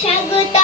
স্বাগত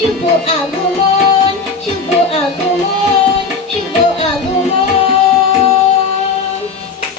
You pull out.